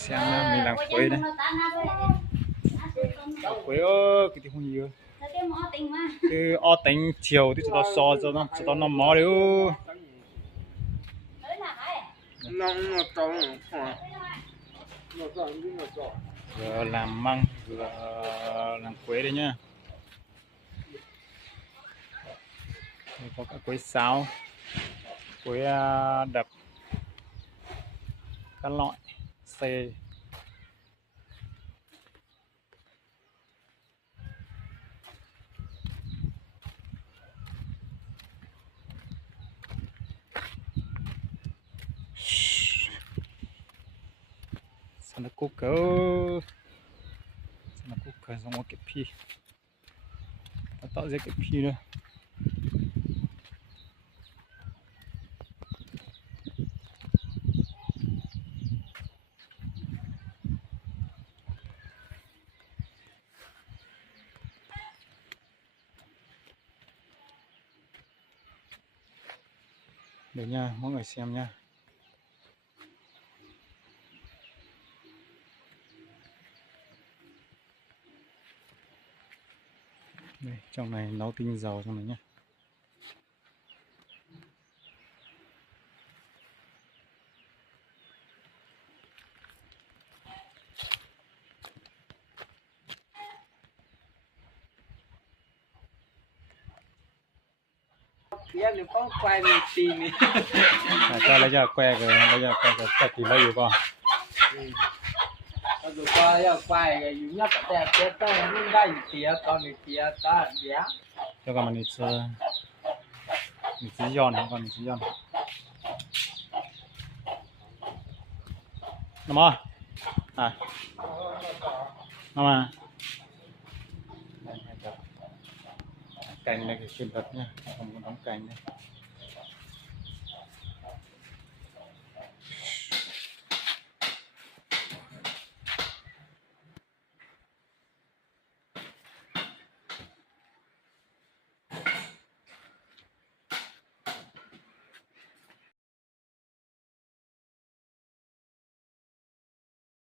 xem mình làm quế đây. Quế ơ cái gì không nhiều. Cái o tính chiều thì cho nó nằm mỏ đấy. Vừa làm măng vừa làm quế đấy nhá. Đây có cả quế sáo, quế đập, các loại xê. Nó cúc cỡ giống một cái pi nó tạo ra cái pi nữa để nha mọi người xem nha. Đây, trong này nấu tinh dầu trong này nhé. Dia không quay mình tìm đi. Cho lấy ra que cái tí lấy được không? Rồi quay cái duy nhất đẹp nhất là mình đây tía còn thì tía ta giá. Cho con mình chỉ giòn không còn chỉ giòn. Nằm à? À. Nằm à? Cành này cái xuyên vật nha, không có đóng cành đây.